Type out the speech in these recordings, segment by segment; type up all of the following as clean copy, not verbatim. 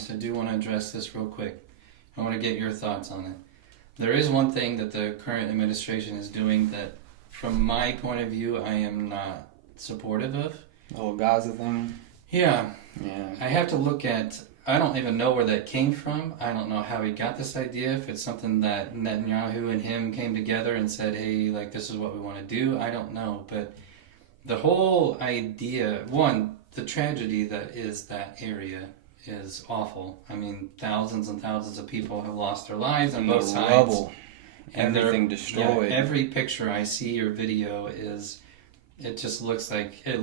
Denise, I do want to address this real quick. I want to get your thoughts on it. There is one thing that the current administration is doing that, from my point of view, I am not supportive of. The whole Gaza thing? Yeah. Yeah. I have to look at, I don't even know where that came from. I don't know how he got this idea. If it's something that Netanyahu and him came together and said, hey, like, this is what we want to do. I don't know. But the whole idea, one, the tragedy that is that area is awful. I mean, thousands and thousands of people have lost their lives on both sides. Rubble. And everything destroyed. Yeah, every picture I see or video is, it just looks like a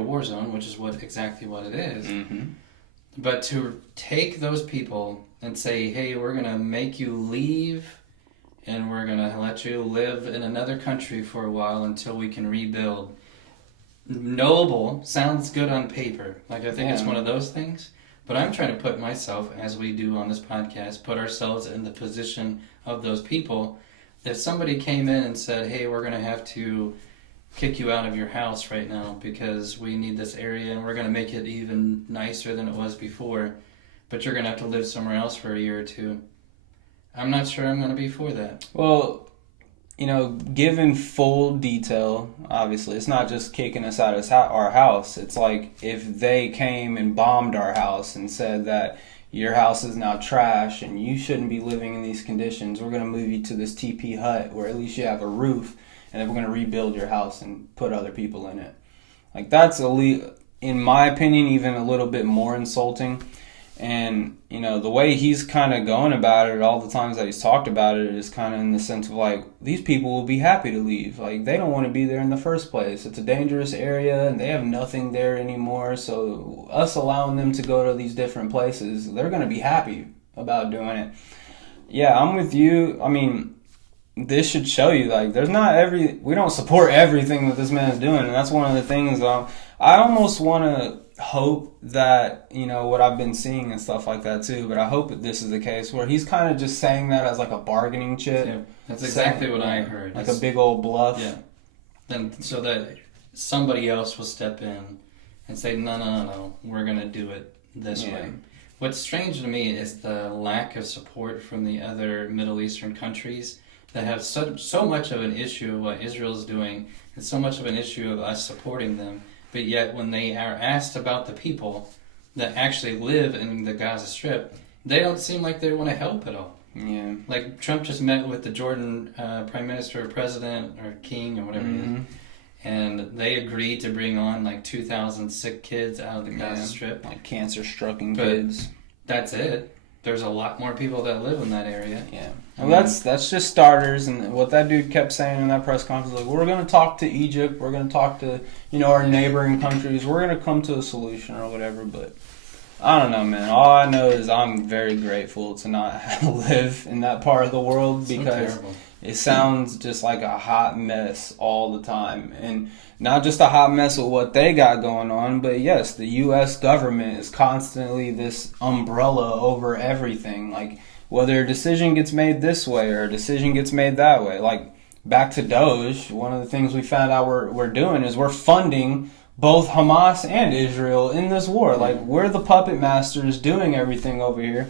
war zone, which is exactly what it is. Mm-hmm. But to take those people and say, hey, we're going to make you leave and we're going to let you live in another country for a while until we can rebuild. Noble, sounds good on paper. Like, I think it's one of those things. But I'm trying to put myself, as we do on this podcast, put ourselves in the position of those people. If somebody came in and said, hey, we're going to have to kick you out of your house right now because we need this area and we're going to make it even nicer than it was before, but you're going to have to live somewhere else for a year or two, I'm not sure I'm going to be for that. Well, given full detail, obviously, it's not just kicking us out of our house. It's like if they came and bombed our house and said that your house is now trash and you shouldn't be living in these conditions, we're going to move you to this TP hut where at least you have a roof, and then we're going to rebuild your house and put other people in it. Like, that's, in my opinion, even a little bit more insulting. And, the way he's kind of going about it, all the times that he's talked about it, is kind of in the sense of, like, these people will be happy to leave. Like, they don't want to be there in the first place. It's a dangerous area, and they have nothing there anymore. So us allowing them to go to these different places, they're going to be happy about doing it. Yeah, I'm with you. I mean, this should show you, like, we don't support everything that this man is doing. And that's one of the things I almost want to hope that, what I've been seeing and stuff like that too, but I hope that this is the case where he's kind of just saying that as like a bargaining chip. Yeah, that's exactly what I heard. Like a big old bluff. Yeah. And so that somebody else will step in and say, no, we're going to do it this way. What's strange to me is the lack of support from the other Middle Eastern countries that have so much of an issue of what Israel's doing and so much of an issue of us supporting them. But yet when they are asked about the people that actually live in the Gaza Strip, they don't seem like they want to help at all. Yeah. Like, Trump just met with the Jordan Prime Minister or President or King or whatever it is, and they agreed to bring on like 2,000 sick kids out of the Gaza Strip. Like cancer-stricken kids. That's it. There's a lot more people that live in that area. Yeah. Well, that's just starters, and what that dude kept saying in that press conference, like, we're going to talk to Egypt, we're going to talk to, our neighboring countries, we're going to come to a solution or whatever, but I don't know, man. All I know is I'm very grateful to not live in that part of the world because it sounds just like a hot mess all the time, and not just a hot mess with what they got going on, but yes, the U.S. government is constantly this umbrella over everything, like, whether a decision gets made this way or a decision gets made that way. Like, back to Doge, one of the things we found out we're doing is we're funding both Hamas and Israel in this war. Like, we're the puppet masters doing everything over here.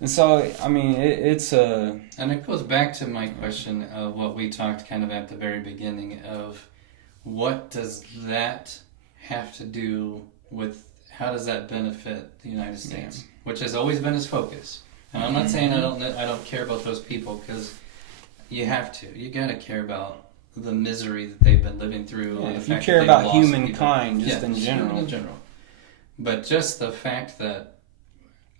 And so, I mean, it's a... And it goes back to my question of what we talked kind of at the very beginning of what does that have to do with, how does that benefit the United States? Which has always been his focus. And I'm not saying I don't care about those people, because you have to. You got to care about the misery that they've been living through. Yeah, and if you care about humankind, just in general. In general. But just the fact that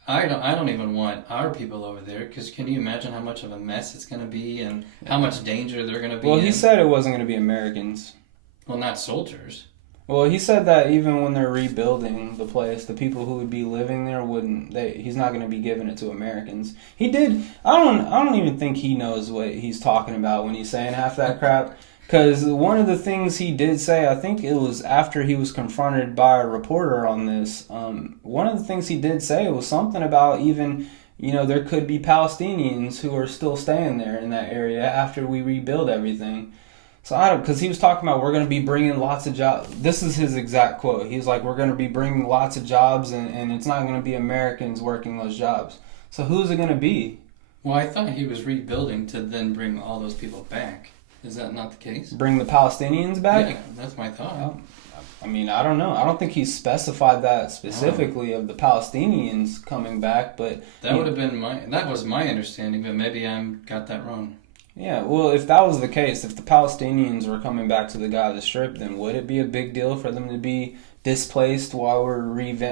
I don't even want our people over there, because can you imagine how much of a mess it's going to be and how much danger they're going to be in? Well, he said it wasn't going to be Americans. Well, not soldiers. Well, he said that even when they're rebuilding the place, the people who would be living there he's not going to be giving it to Americans. He did. I don't even think he knows what he's talking about when he's saying half that crap. Because one of the things he did say, I think it was after he was confronted by a reporter on this, one of the things he did say was something about even, there could be Palestinians who are still staying there in that area after we rebuild everything. So I don't, because he was talking about we're going to be bringing lots of jobs. This is his exact quote. He's like, we're going to be bringing lots of jobs, and it's not going to be Americans working those jobs. So who's it going to be? Well, I thought he was rebuilding to then bring all those people back. Is that not the case? Bring the Palestinians back? Yeah, that's my thought. Well, I mean, I don't know. I don't think he specified that specifically of the Palestinians coming back, but that would have been that was my understanding, but maybe I got that wrong. Yeah, well, if that was the case, if the Palestinians were coming back to the Gaza Strip, then would it be a big deal for them to be displaced while we're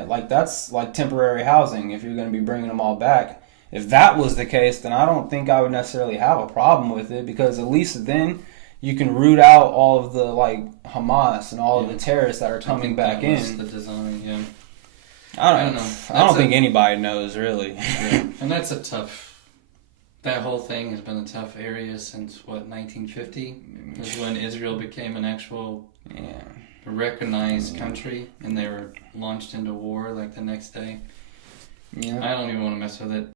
like that's like temporary housing if you're going to be bringing them all back? If that was the case, then I don't think I would necessarily have a problem with it, because at least then you can root out all of the like Hamas and all of the terrorists that are coming back in. Was the design, yeah. I don't know. I don't think anybody knows really. Yeah. And that's a tough. That whole thing has been a tough area since, 1950? Was when Israel became an actual recognized country, and they were launched into war like the next day. Yeah. I don't even want to mess with it.